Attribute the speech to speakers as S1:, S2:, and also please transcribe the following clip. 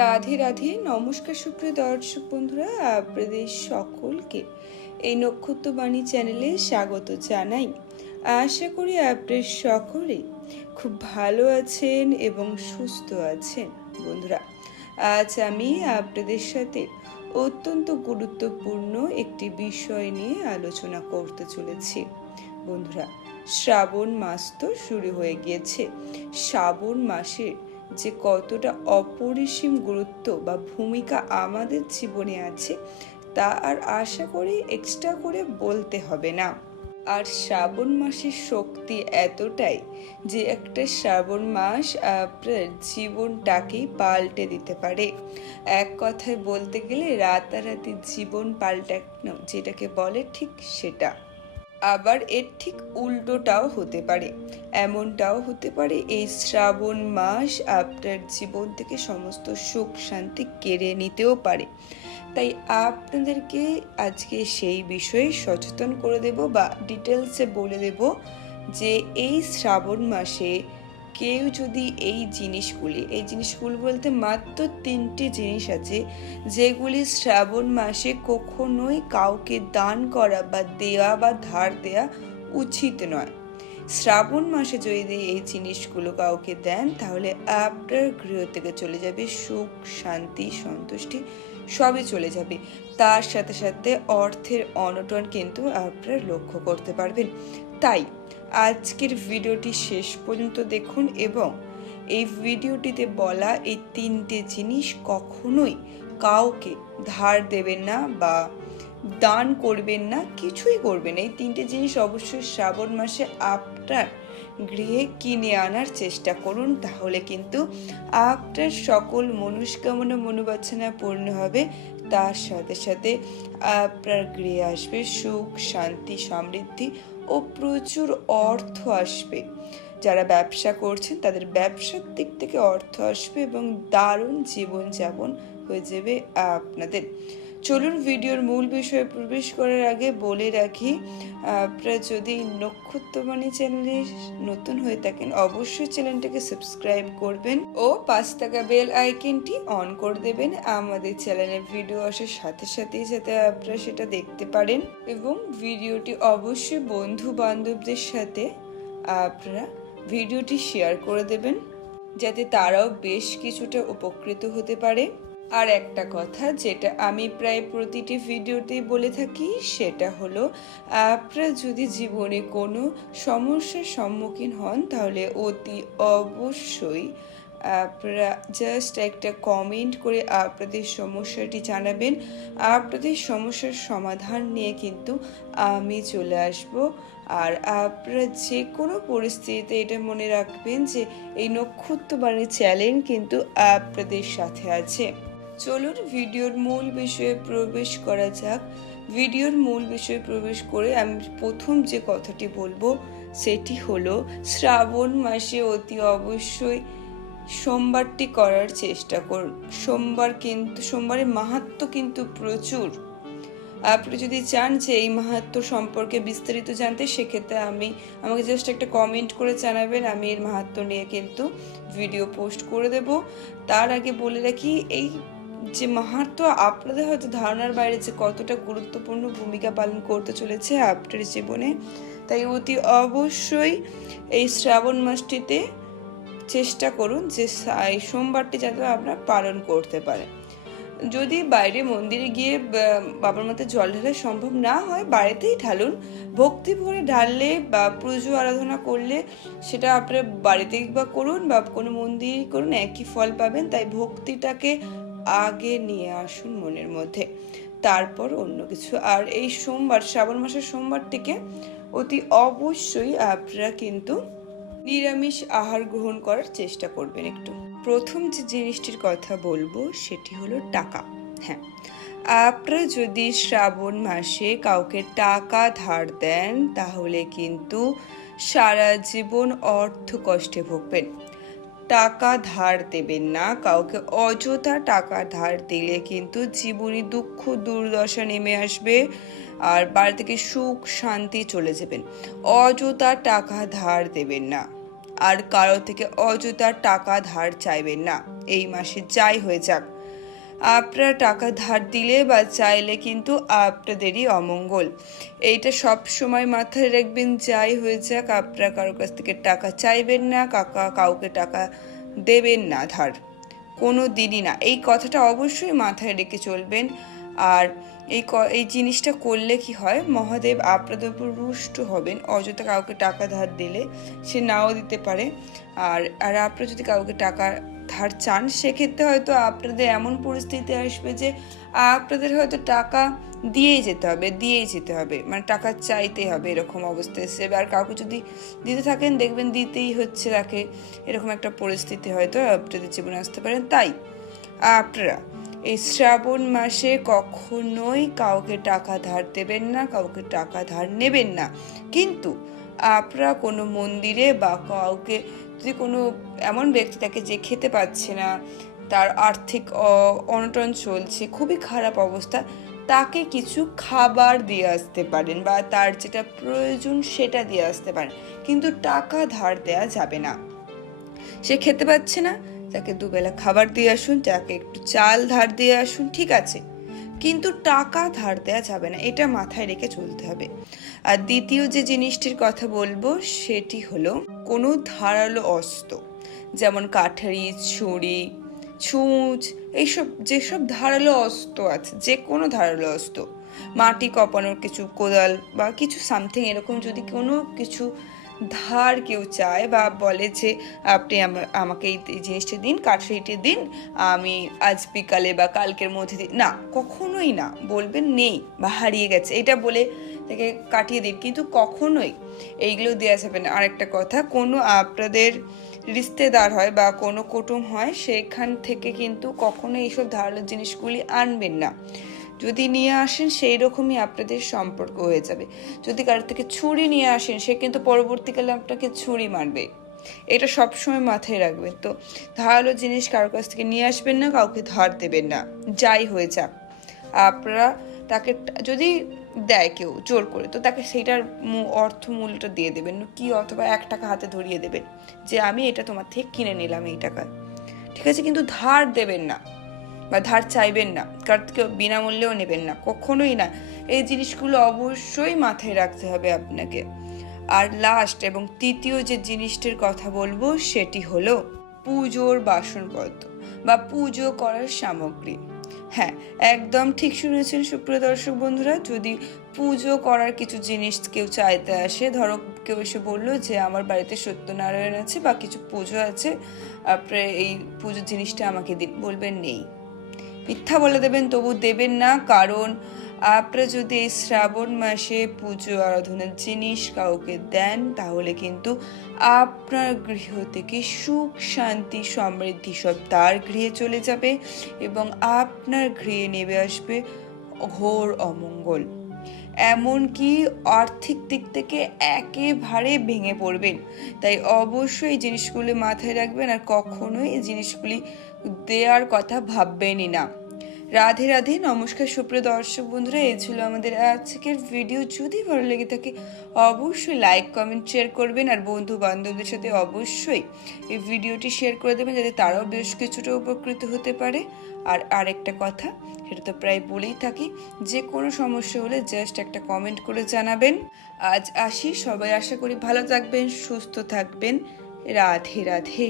S1: রাধে রাধে। নমস্কার সুপ্রিয় দর্শক বন্ধুরা, আপনাদের সকলকে এই নক্ষত্রবাণী চ্যানেলে স্বাগত জানাই। আশা করি আপনার সকলে খুব ভালো আছেন এবং সুস্থ আছেন। বন্ধুরা, আজ আমি আপনাদের সাথে অত্যন্ত গুরুত্বপূর্ণ একটি বিষয় নিয়ে আলোচনা করতে চলেছি। বন্ধুরা, শ্রাবণ মাস তো শুরু হয়ে গিয়েছে। শ্রাবণ মাসের যে কতটা অপরিসীম গুরুত্ব বা ভূমিকা আমাদের জীবনে আছে, তা আর আশা করি এক্সট্রা করে বলতে হবে না। আর শ্রাবণ মাসের শক্তি এতটাই যে একটা শ্রাবণ মাস আপনার জীবনটাকেই পাল্টে দিতে পারে। এক কথায় বলতে গেলে রাতারাতি জীবন পাল্টানো যেটাকে বলে ঠিক সেটা। আবার এর ঠিক উল্টোটাও হতে পারে। এমনটাও হতে পারে এই শ্রাবণ মাস আপনার জীবন থেকে সমস্ত সুখ শান্তি কেড়ে নিতেও পারে। তাই আপনাদেরকে আজকে সেই বিষয়ে সচেতন করে দেব বা ডিটেলসে বলে দেব যে এই শ্রাবণ মাসে কেউ যদি এই জিনিসগুলি এই জিনিসগুলি বলতে মাত্র তিনটি জিনিস আছে, যেগুলি শ্রাবণ মাসে কখনোই কাউকে দান করা বা দেওয়া বা ধার দেওয়া উচিত নয়। শ্রাবণ মাসে যদি এই জিনিসগুলো কাউকে দেন, তাহলে আপনার গৃহ থেকে চলে যাবে সুখ, শান্তি, সন্তুষ্টি, সবই চলে যাবে। তার সাথে সাথে অর্থের অনটন কিন্তু আপনারা লক্ষ্য করতে পারবেন। তাই আজকের ভিডিওটি শেষ পর্যন্ত দেখুন এবং এই ভিডিওটিতে বলা এই তিনটে জিনিস কখনোই কাউকে ধার দেবেন না বা দান করবেন না, কিছুই করবেন এই তিনটে জিনিস অবশ্যই শ্রাবণ মাসে আপনার গৃহে কিনে আনার চেষ্টা করুন, তাহলে কিন্তু আপনার সকল মনস্কামনা মনোবাসনা পূর্ণ হবে। তার সাথে সাথে আপনার গৃহে আসবে সুখ, শান্তি, সমৃদ্ধি ও প্রচুর অর্থ আসবে। যারা ব্যবসা করছেন, তাদের ব্যবসার দিক থেকে অর্থ আসবে এবং দারুণ জীবনযাপন হয়ে যাবে আপনাদের। চলুন ভিডিওর মূল বিষয়ে প্রবেশ করার আগে বলে রাখি, আপনারা যদি নক্ষত্রবাণী চ্যানেলে নতুন হয়ে থাকেন, অবশ্যই চ্যানেলটাকে সাবস্ক্রাইব করবেন ও পাঁচ টাকা বেল আইকনটি অন করে দেবেন। আমাদের চ্যানেলের ভিডিও আসার সাথে সাথে যাতে আপনারা সেটা দেখতে পারেন এবং ভিডিওটি অবশ্যই বন্ধু বান্ধবদের সাথে আপনারা ভিডিওটি শেয়ার করে দেবেন, যাতে তারাও বেশ কিছুটা উপকৃত হতে পারে। আর একটা কথা যেটা আমি প্রায় প্রতিটি ভিডিওতেই বলে থাকি, সেটা হলো, আপনারা যদি জীবনে কোনো সমস্যার সম্মুখীন হন, তাহলে অতি অবশ্যই আপনারা জাস্ট একটা কমেন্ট করে আপনাদের সমস্যাটি জানাবেন। আপনাদের সমস্যার সমাধান নিয়ে কিন্তু আমি চলে আসব। আর আপনারা যে কোনো পরিস্থিতিতে এটা মনে রাখবেন যে, এই নক্ষত্রবাণী চ্যালেঞ্জ কিন্তু আপনাদের সাথে আছে। চলুন ভিডিওর মূল বিষয়ে প্রবেশ করা যাক। ভিডিওর মূল বিষয়ে প্রবেশ করে আমি প্রথম যে কথাটি বলব, সেটি হলো, শ্রাবণ মাসে অতি অবশ্যই সোমবারটি করার চেষ্টা করুন সোমবার কিন্তু, সোমবারের মাহাত্ম কিন্তু প্রচুর। আপনি যদি চান যে এই মাহাত্ম সম্পর্কে বিস্তারিত জানতে, সেক্ষেত্রে আমি, আমাকে জাস্ট একটা কমেন্ট করে জানাবেন, আমি এর মাহাত্ম নিয়ে কিন্তু ভিডিও পোস্ট করে দেব। তার আগে বলে রাখি, এই যে মাহাত্ম আপনাদের হয়তো ধারণার বাইরে যে কতটা গুরুত্বপূর্ণ ভূমিকা পালন করতে চলেছে আপনার জীবনে। তাই অতি অবশ্যই এই শ্রাবণ মাসটিতে চেষ্টা করুন যে এই সোমবারটি যাতে আপনার পালন করতে পারেন যদি বাইরে মন্দিরে গিয়ে বাবার মতে জল ঢালা সম্ভব না হয়, বাড়িতেই ঢালুন। ভক্তি ভরে ঢাললে বা পুজো আরাধনা করলে সেটা আপনার বাড়িতেই বা করুন বা কোনো মন্দিরেই করুন, একই ফল পাবেন। তাই ভক্তিটাকে আগে নিয়ে আসুন মনের মধ্যে। তারপর অন্য কিছু। আর এই সোমবার, শ্রাবণ মাসের সোমবারটিকে অতি অবশ্যই আপনারা কিন্তু নিরামিষ আহার গ্রহণ করার চেষ্টা করবেন একটু। প্রথম যে জিনিসটির কথা বলব, সেটি হলো টাকা। হ্যাঁ আপনারা যদি শ্রাবণ মাসে কাউকে টাকা ধার দেন, তাহলে কিন্তু সারা জীবন অর্থ কষ্টে ভুগবেন। টাকা ধার দেবেন না। কাউকে অযথা টাকা ধার দিলে কিন্তু জীবনে দুঃখ, দুর্দশা নেমে আসবে আর বাড়ি থেকে সুখ, শান্তি চলে যাবেন। অযথা টাকা ধার দেবেন না। আর কারও থেকে অযথা টাকা ধার চাইবেন না। এই মাসে যাই হয়ে যাক। আপনারা টাকা ধার দিলে বা চাইলে কিন্তু আপনাদেরই অমঙ্গল। এইটা সব সময় মাথায় রাখবেন, যাই হয়ে যাক, আপনারা কারোর কাছ থেকে টাকা চাইবেন না, কাকা কাউকে টাকা দেবেন না ধার। কোনো দিনই না। এই কথাটা অবশ্যই মাথায় রেখে চলবেন। আর এই এই জিনিসটা করলে কি হয়, মহাদেব আপনাদের উপর রুষ্ট হবেন। অযথা কাউকে টাকা ধার দিলে সে নাও দিতে পারে। আর আর আপনারা যদি কাউকে টাকা ধার চান, সেক্ষেত্রে হয়তো আপনাদের এমন পরিস্থিতি আসবে যে আপনাদের হয়তো টাকা দিয়েই যেতে হবে, দিয়েই যেতে হবে। মানে টাকা চাইতে হবে এরকম অবস্থা এসে আর কাউকে যদি দিতে থাকেন, দেখবেন দিতেই হচ্ছে তাকে। এরকম একটা পরিস্থিতি হয়তো আপনাদের জীবনে আসতে পারেন তাই আপনারা এই শ্রাবণ মাসে কখনোই কাউকে টাকা ধার দেবেন না, কাউকে টাকা ধার নেবেন না। কিন্তু আপনারা কোনো মন্দিরে বা কাউকে, যদি কোনো এমন ব্যক্তি থাকে যে খেতে পাচ্ছে না, তার আর্থিক অনটন চলছে, খুবই খারাপ অবস্থা, তাকে কিছু খাবার দিয়ে আসতে পারেন বা তার যেটা প্রয়োজন সেটা দিয়ে আসতে পারেন, কিন্তু টাকা ধার দেওয়া যাবে না। সে খেতে পাচ্ছে না, তাকে দুবেলা খাবার দিয়ে আসুন, তাকে একটু চাল ধার দিয়ে আসুন, ঠিক আছে। কিন্তু টাকা ধার দেওয়া যাবে না, এটা মাথায় রেখে চলতে হবে। আর দ্বিতীয় যে জিনিসটির কথা বলব, সেটি হলো কোনো ধারালো অস্ত্র, যেমন কাঠারি ছুরি, ছুঁচ, এইসব, যেসব ধারালো অস্ত্র আছে যে কোনো ধারালো অস্ত্র, মাটি কপানোর কিছু কোদাল বা কিছু সামথিং এরকম যদি কোনো কিছু ধার কেউ চায় বা বলে যে, আপনি আমা- আমাকে এই জিনিসটি জিনিসটা দিন কাঠরিটি দিন, আমি আজ বিকালে বা কালকের মধ্যে দিন না, কখনোই না। বলবেন, নেই, বা হারিয়ে গেছে। এটা বলে থেকে কাটিয়ে দিন। কিন্তু কখনোই এইগুলো দেওয়া যাবে না। আরেকটা কথা, কোনো আপনাদের রিস্তেদার হয় বা কোনো কুটুম হয়, সেখান থেকে কিন্তু কখনো এইসব ধারালো জিনিসগুলি আনবেন না। যদি নিয়ে আসেন সেই রকমই আপনাদের সম্পর্ক হয়ে যাবে। যদি কারোর থেকে ছুরি নিয়ে আসেন, সে কিন্তু পরবর্তীকালে আপনাকে ছুরি মারবে। এটা সবসময় মাথায় রাখবেন। তো ধারালো জিনিস কারোর কাছ থেকে নিয়ে আসবেন না, কাউকে ধার দেবেন না। যাই হয়ে যাক। আপনারা তাকে যদি দেয় কেউ, জোর করে। তো তাকে সেইটার অর্থ মূল্যটা দিয়ে দেবেন, কি অথবা এক টাকা হাতে ধরিয়ে দেবেন যে আমি এটা তোমার থেকে কিনে নিলাম এই টাকা। ঠিক আছে? কিন্তু ধার দেবেন না বা ধার চাইবেন না কার থেকে বিনামূল্যেও নেবেন না, কখনোই না। এই জিনিসগুলো অবশ্যই মাথায় রাখতে হবে আপনাকে। আর লাস্ট এবং তৃতীয় যে জিনিসটির কথা বলব, সেটি হলো পুজোর বাসনপত্র বা পুজো করার সামগ্রী। হ্যাঁ একদম ঠিক শুনেছেন সুপ্রিয় দর্শক বন্ধুরা। যদি পুজো করার কিছু জিনিস কেউ চাইতে আসে, ধরো কেউ এসে বলল যে, আমার বাড়িতে সত্যনারায়ণ আছে বা কিছু পুজো আছে আপনার এই পুজোর জিনিসটা আমাকে দিন। বলবেন, নেই। মিথ্যা বলে দেবেন, তবু দেবেন না। কারণ আপনারা যদি এই শ্রাবণ মাসে পুজো আরাধনার জিনিস কাউকে দেন, তাহলে কিন্তু আপনার গৃহ থেকে সুখ, শান্তি, সমৃদ্ধি সব তার গৃহে চলে যাবে এবং আপনার গৃহে নেমে আসবে ঘোর অমঙ্গল। এমনকি আর্থিক দিক থেকে একেবারে ভেঙে পড়বেন। তাই অবশ্যই এই জিনিসগুলি মাথায় রাখবেন আর কখনোই এই জিনিসগুলি দেওয়ার কথা ভাববেনই না। রাধে রাধে, নমস্কার সুপ্রিয় দর্শক বন্ধুরা, এই ছিল আমাদের আজকের ভিডিও যদি ভালো লেগে থাকে, অবশ্যই লাইক কমেন্ট শেয়ার করবেন আর বন্ধু বান্ধবদের সাথে অবশ্যই এই ভিডিওটি শেয়ার করে দেবেন, যাতে তারাও বেশ কিছুটা উপকৃত হতে পারে। আর আরেকটা কথা, সেটা তো প্রায় বলেই থাকি, যে কোনো সমস্যা হলে জাস্ট একটা কমেন্ট করে জানাবেন। আজ আসি, সবাই আশা করি ভালো থাকবেন, সুস্থ থাকবেন। রাধে রাধে।